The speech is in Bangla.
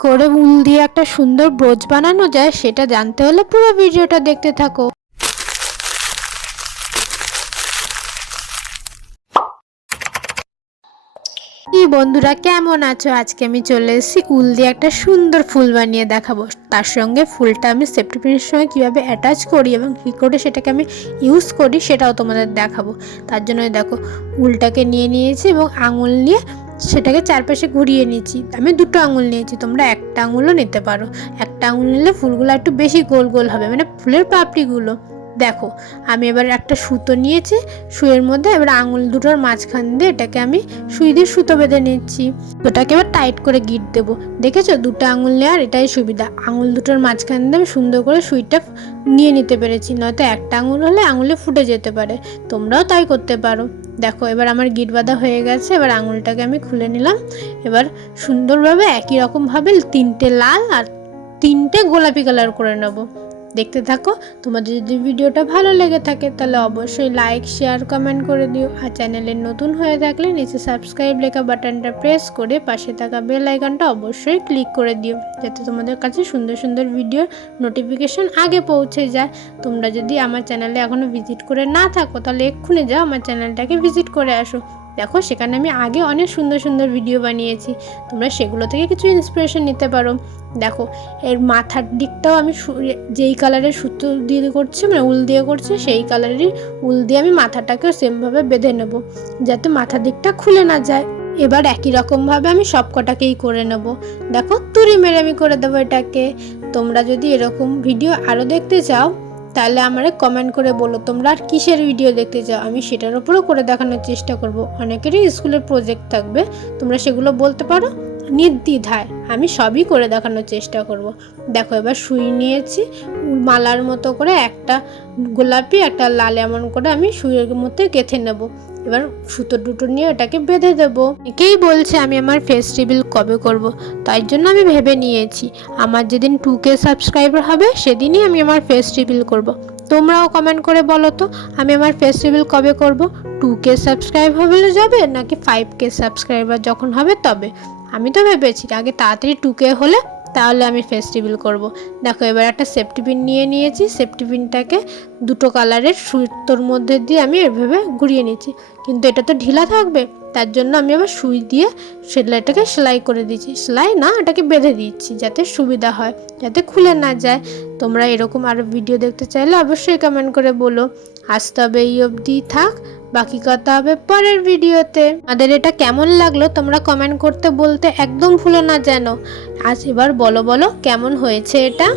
করে উল দিয়ে একটা সুন্দর ব্রোচ বানানো যায় সেটা জানতে হলে পুরো ভিডিওটা দেখতে থাকো। কি বন্ধুরা, কেমন আছো? আজকে আমি চলে এসেছি উল দিয়ে একটা সুন্দর ফুল বানিয়ে দেখাবো। তার সঙ্গে ফুলটা আমি সেফটি পিনের সঙ্গে কীভাবে অ্যাটাচ করি এবং কী করে সেটাকে আমি ইউজ করি সেটাও তোমাদের দেখাবো। তার জন্য দেখো, উলটাকে নিয়ে নিয়েছি এবং আঙুল নিয়ে সেটাকে চারপাশে ঘুরিয়ে নিয়েছি। আমি দুটো আঙুল নিয়েছি, তোমরা একটা আঙুলও নিতে পারো। একটা আঙুল নিলে ফুলগুলো একটু বেশি গোল গোল হবে, মানে ফুলের পাপড়িগুলো। দেখো, আমি এবার একটা সুতো নিয়েছি, সুইয়ের মধ্যে এবার আঙুল দুটোর মাঝখান দিয়ে এটাকে আমি সুই দিয়ে সুতো বেঁধে নিচ্ছি। ওটাকে এবার টাইট করে গিট দেবো। দেখেছো, দুটো আঙুল নেওয়ার এটাই সুবিধা, আঙুল দুটোর মাঝখান দিয়ে আমি সুন্দর করে সুইটা নিয়ে নিতে পেরেছি, নয়তো একটা আঙুল হলে আঙুলে ফুটে যেতে পারে। তোমরাও তাই করতে পারো। দেখো, এবার আমার গিট বাঁধা হয়ে গেছে। এবার আঙুলটাকে আমি খুলে নিলাম। এবার সুন্দরভাবে একই রকমভাবে 3টে লাল আর 3টে গোলাপি কালার করে নেবো। দেখতে থাকো। তোমাদের যদি ভিডিওটা ভালো লেগে থাকে তাহলে অবশ্যই লাইক, শেয়ার, কমেন্ট করে দিও। আর চ্যানেলে নতুন হয়ে থাকলে নিচে সাবস্ক্রাইব লেখা বাটনটা প্রেস করে পাশে থাকা বেল আইকনটা অবশ্যই ক্লিক করে দিও, যাতে তোমাদের কাছে সুন্দর সুন্দর ভিডিওর নোটিফিকেশন আগে পৌঁছে যায়। তোমরা যদি আমার চ্যানেলে এখনও ভিজিট করে না থাকো তাহলে এক্ষুনি যাও আমার চ্যানেলটাকে ভিজিট করে আসো। দেখো, সেখানে আমি আগে অনেক সুন্দর সুন্দর ভিডিও বানিয়েছি, তোমরা সেগুলো থেকে কিছু ইন্সপিরেশন নিতে পারো। দেখো, এর মাথার দিকটাও আমি যেই কালারের সুতো দিয়ে করছি, মানে উল দিয়ে করছি, সেই কালারেরই উল দিয়ে আমি মাথাটাকেও সেমভাবে বেঁধে নেব, যাতে মাথার দিকটা খুলে না যায়। এবার একই রকমভাবে আমি সব কটাকেই করে নেব। দেখো, তুড়ি মেরে আমি করে দেবো এটাকে। তোমরা যদি এরকম ভিডিও আরও দেখতে চাও তাহলে আমারে কমেন্ট করে বলো তোমরা আর কিসের ভিডিও দেখতে চাও, আমি সেটার উপরও করে দেখানোর চেষ্টা করব। অনেকেরই স্কুলের প্রজেক্ট থাকবে, তোমরা সেগুলো বলতে পারো, নির্দ্বিধায় আমি সবই করে দেখানোর চেষ্টা করব। দেখো, এবার সুই নিয়েছি মালার মতো করে, একটা গোলাপি একটা লাল এমন করে আমি সুইয়ের মধ্যে গেঁথে নেব। এবার সুতো দুটো নিয়ে এটাকে বেঁধে দেবো। একেই বলছে আমি আমার ফেস রিভিল কবে করব, তাই জন্য আমি ভেবে নিয়েছি আমার যেদিন 2K সাবস্ক্রাইবার হবে সেদিনই আমি আমার ফেস রিভিল করব। তোমরাও কমেন্ট করে বলো তো, আমি আমার ফেস রিভিল কবে করব? 2K সাবস্ক্রাইবার হলে যাবে নাকি 5K সাবস্ক্রাইবার যখন হবে তবে? আমি তো ভেবেছি আগে তাড়াতাড়ি 2K হলে তাহলে আমি ফেস রিভিল করবো। দেখো, এবার একটা সেফটি পিন নিয়ে নিয়েছি, সেফটি পিনটাকে দুটো কালারের সুতোর মধ্যে দিয়ে আমি এভাবে ঘুরিয়ে নিচ্ছি, কিন্তু এটা তো ঢিলা থাকবে, তার জন্য আমি আবার সুই দিয়ে সেলাইটাকে সেলাই করে দিচ্ছি। সেলাই না, এটাকে বেঁধে দিচ্ছি যাতে সুবিধা হয়, যাতে খুলে না যায়। তোমরা এরকম আরও ভিডিও দেখতে চাইলে অবশ্যই কমেন্ট করে বলো। আজ তবে এই অবধি থাক, বাকি কথা হবে পরের ভিডিওতে। আমাদের এটা কেমন লাগলো তোমরা কমেন্ট করতে বলতে একদম ভুলো না যেন। আজ এবার বলো কেমন হয়েছে এটা।